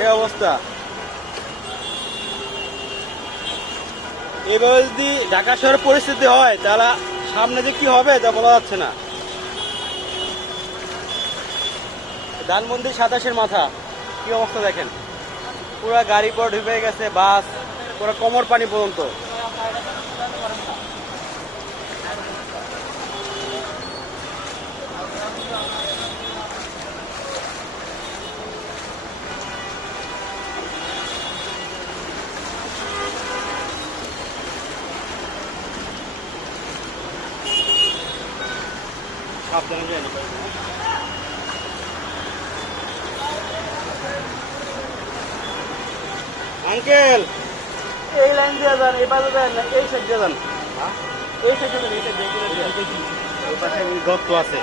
এই অবস্থা। এভাবে যদি ঢাকা শহরের পরিস্থিতি হয় তাহলে সামনে যে কি হবে তা বলা যাচ্ছে না। ধানমন্ডি 27-এর মাথা কি অবস্থা দেখেন, পুরা গাড়ি পর ঢুকে গেছে, বাস পুরো কোমর পানি পর্যন্ত। সাবধানে যাই না। আঙ্কেল এই লাইন দিয়ে যান, এই পাশে যান না, এই সাইড দিয়ে যান। এই সাইড দিয়ে যান, এই সাইড দিয়ে। ওই পাশে গর্ত আছে।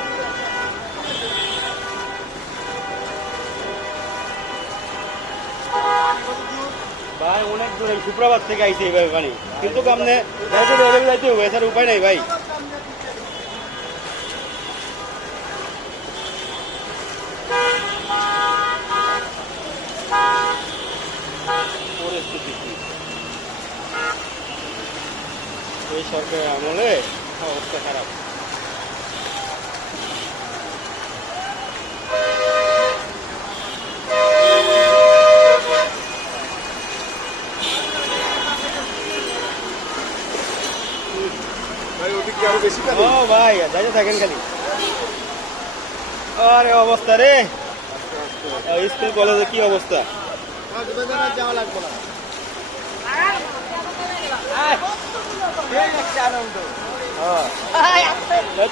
ভাই অনেক দূরে, সুপ্রভাত থেকে আইছে এইভাবে পানি, কিন্তু আপনি যাইতে হবে, এছাড়া উপায় নাই ভাই। পরিস্থিতি কি এই সরকারের আমলে, অবস্থা খারাপ। ও ভাই যাইতে থাকেন খালি। আরে অবস্থা রে, স্কুল কলেজে কি অবস্থা। যাওয়া লাগবে না,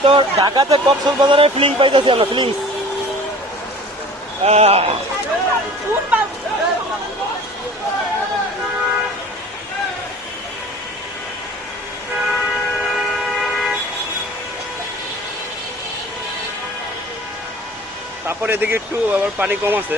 তো ঢাকাতে কক্সবাজারে ফিলিং পাইতেছি আমরা, ফিলিংস। তারপর এদিকে একটু আবার পানি কম আছে।